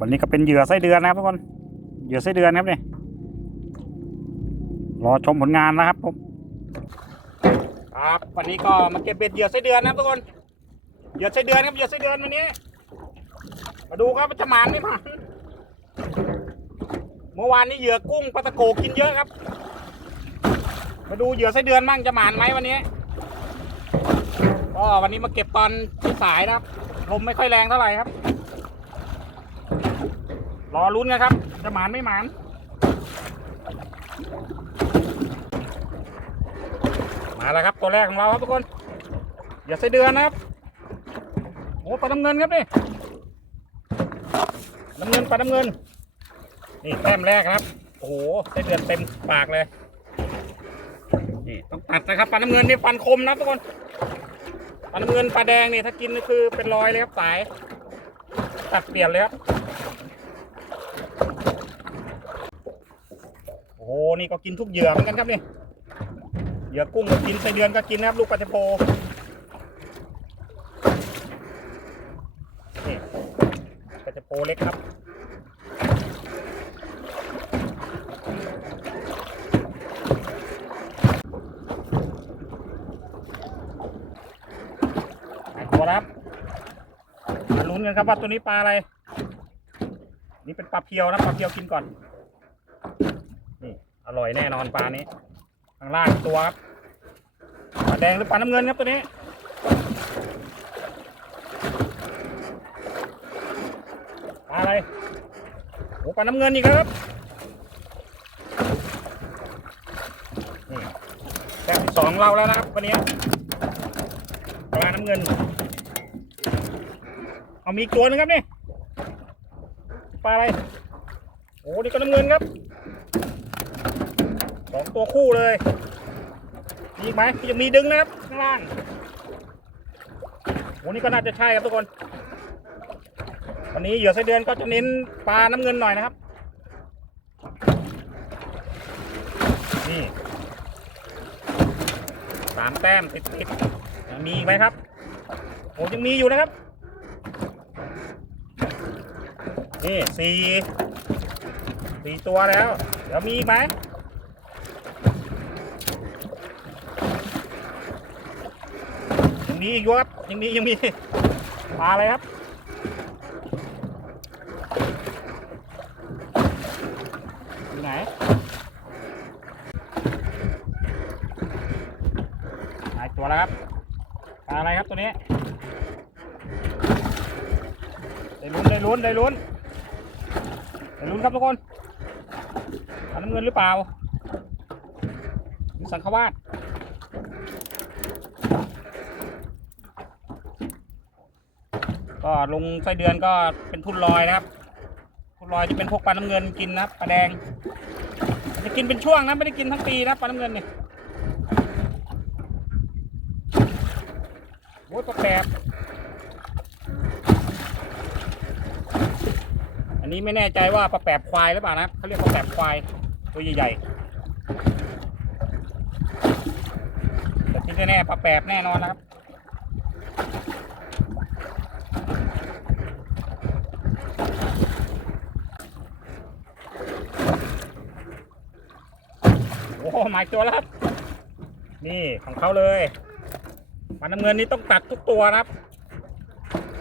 วันนี้ก็เป็นเหยื่อไส้เดือนนะครับทุกคนเหยื่อไส้เดือนครับเนี่ยรอชมผลงานนะครับผมครับวันนี้ก็มาเก็บเบ็ดเหยื่อไส้เดือนนะครับทุกคนเหยื่อไส้เดือนครับเหยื่อไส้เดือนวันนี้ มาดูครับจะหมานไม่หมานเมื่อวานนี้เหยื่อกุ้งปลาตะโกกินเยอะครับ มาดูเหยื่อไส้เดือนมั่งจะหมานไหมวันนี้ก็วันนี้มาเก็บตอนที่สายนะครับลมไม่ค่อยแรงเท่าไหร่ครับ อลุ้นนะครับ จะหมานไม่หมานมาแล้วครับตัวแรกของเราครับทุกคน อย่าใส่เดือนนะครับโอ้ปลาน้ำเงินครับนี่น้ำเงินปลาน้ำเงิน นี่แต้มแรกครับ โอ้โหใส่เดือนเต็มปากเลย นี่ต้องตัดนะครับปลาน้ำเงินนี่ฟันคมนะทุกคนปลาน้ำเงินปลาแดงนี่ถ้ากินนี่คือเป็นรอยเลยครับสาย ตัดเปลี่ยนเลยครับ โอ้โห นี่ก็กินทุกเหยื่อเหมือนกันครับนี่เหยื่อกุ้งก็กินไส้เดือนก็กินนะครับลูกปลาเทโพนี่ปลาเทโพเล็กครับหายตัวครับมาลุ้นกันครับว่าตัวนี้ปลาอะไร นี่เป็นปลาเพียวนะปลาเพียวกินก่อน อร่อยแน่นอนปลานี้ข้างล่างตัวครับปลาแดงหรือปลาน้ำเงินครับตัวนี้ปลาอะไรโอ้ปลาน้ำเงินอีกครับแต้มสองเราแล้วนะครับวันนี้ปลาน้ำเงิน เอามีตัวหนึงครับนี่ปลาอะไรโอ้นี่ก็น้ำเงินครับ สองตัวคู่เลยมีอีกไหมยังมีดึงนะครับข้างล่างโอ้นี่ก็น่าจะใช่ครับทุกคน วันนี้เหยื่อไส้เดือนก็จะเน้นปลาน้ำเงินหน่อยนะครับ นี่สามแต้มติดติดมีอีกไหมครับโอ้ยังมีอยู่นะครับ นี่สี่สี่ตัวแล้ว เดี๋ยวมีอีกไหม ยังมีอีกครับ ยังมียังมีปลาอะไรครับ อยู่ไหนหายตัวแล้วครับ ปลาอะไรครับตัวนี้ ได้ลุ้นได้ลุ้นได้ลุ้นได้ลุ้นครับทุกคนน้ำเงินหรือเปล่า สังขวาส ก็ลงไส้เดือนก็เป็นทุนลอยนะครับทุนลอยจะเป็นพวกปลาน้ำเงินกินนะครับปลาแดง จะกินเป็นช่วงนะไม่ได้กินทั้งปีนะปลาน้ำเงินนี่โอ้ยปลาแปบอันนี้ไม่แน่ใจว่าปลาแปบควายหรือเปล่านะเขาเรียกปลาแปบควายตัวใหญ่ๆแต่ที่แน่ๆปลาแปบแน่นอนนะครับ หหมายตัวแล้วครับ นี่ของเขาเลยปลาน้ำเงินนี่ต้องตัดทุกตัวครับ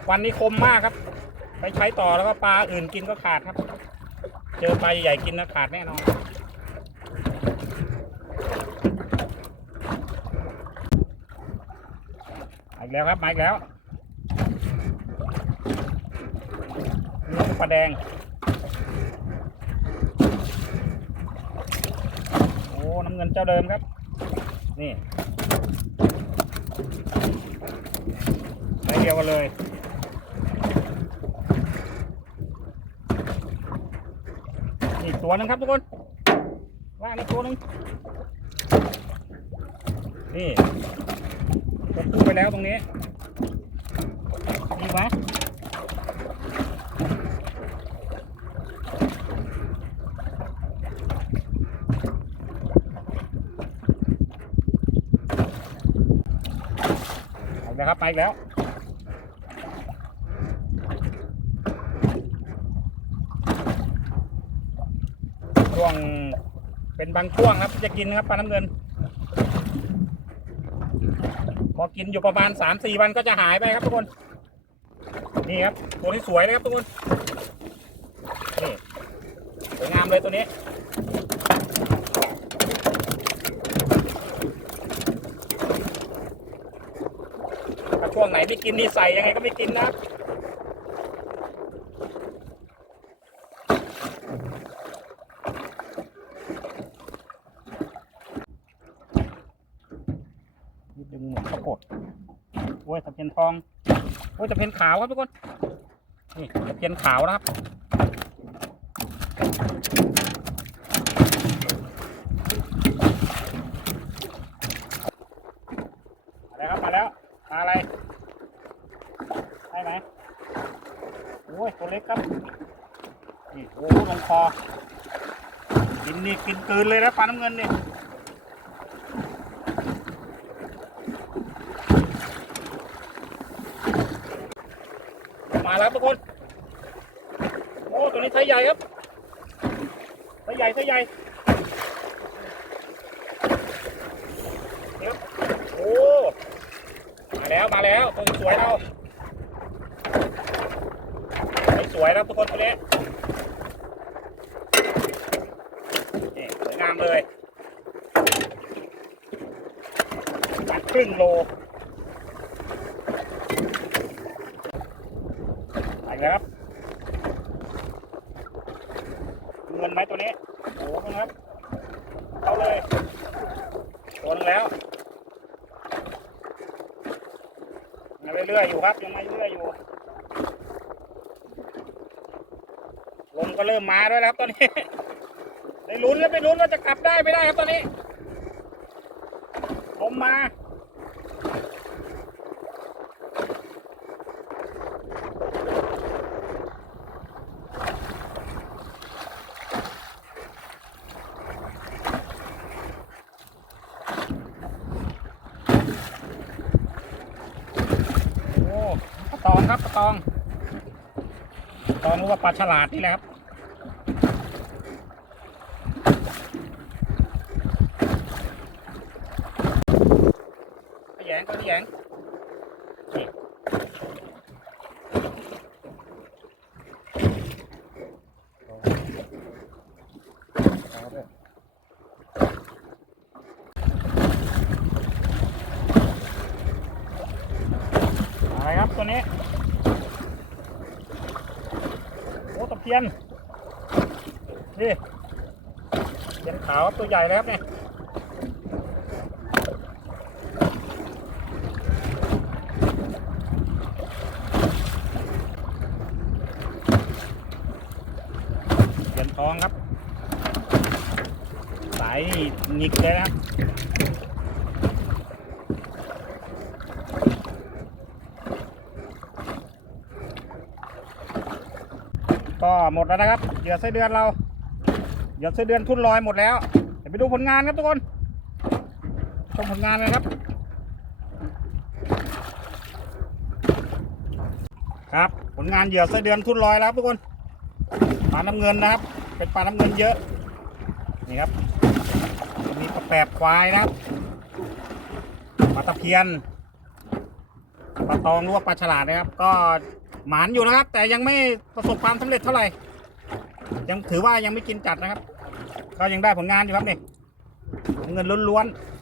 วันนี้คมมากครับ ไปใช้ต่อแล้วก็ปลาอื่นกินก็ขาดครับ เจอปลาใหญ่กินนะขาดแน่นอนอีกแล้วครับมาอีกแล้วนี่คือปลาแดง โอ้ น้ำเงินเจ้าเดิมครับ นี่ไอเดียวกันเลยนี่ตัวหนึงครับทุกคน ว่างนี่ตัวหนึงนี่ตัวคู่ไปแล้วตรงนี้มีไหม นะครับไปแล้ว ช่วงเป็นบางช่วงครับจะกินครับปลาน้ำเงิน พอกินอยู่ประมาณสามสี่วันก็จะหายไปครับทุกคน นี่ครับตัวนี้สวยเลยครับทุกคน นี่สวยงามเลยตัวนี้ วงไหนไม่กินนี่ใส่ยังไงก็ไม่กินนะนี่ดึงหมดข้าวโพดโอ้ยตะเพียนทองโอ้ยตะเพียนขาวครับทุกคนนี่ตะเพียนขาวนะครับ มาแล้วครับ มาแล้วมาอะไรใช่ไหมโอ้ย ตัวเล็กครับนี่โอ้ลงคอกินนี่กินกืนเลยนะปลาน้ำเงินนี่มาแล้วทุกคนโอ้ตัวนี้ไซส์ใหญ่ครับไซส์ใหญ่ไซส์ใหญ่โอ้มาแล้วมาแล้วตัวสวยเราไซส์ส วยแล้วทุกคนตัวนี้นี่สวยงามเลยตัดครึ่งโลไปแล้วครับเงินไหมตัวนี้โอ้โหครับเอาเลยตัวนแล้วยังเรื่อยๆอยู่ครับยังมาเรื่อยๆอยู่ ลมก็เริ่มมาด้วยแล้วครับตอนนี้ได้ลุ้นแล้วไปลุ้นว่าจะกลับได้ไม่ได้ครับตอนนี้ลมมาโอ้ปลาตองครับปลาตอง ตองรู้ว่าปลาฉลาดนี่แหละครับ ขยงก็ขยงนี่เอาด้วยอะไรครับตัวนี้ โอ้ตะเพียน นี่เพียนขาวตัวใหญ่แล้วครับเนี่ยเพียนทองครับ สายหงิกเลยนะครับ หมดแล้วนะครับเหยื่อไส้เดือนเราเหยื่อไส้เดือนทุ่นลอยหมดแล้วเดี๋ยวไปดูผลงานครับทุกคนชมผลงานเลยครับ ครับผลงานเหยื่อไส้เดือนทุ่นลอยแล้วทุกคนปลาน้ำเงินนะครับ เป็นปลาน้ำเงินเยอะนี่ครับมีปลาแปบควายนะครับปลาตะเพียนปลาตองหรือว่าปลาฉลาดนะครับ ก็หมานอยู่นะครับ แต่ยังไม่ประสบความสำเร็จเท่าไหร่ ยังถือว่ายังไม่กินจัดนะครับ ก็ยังได้ผลงานอยู่ครับนี่เงินล้วนๆ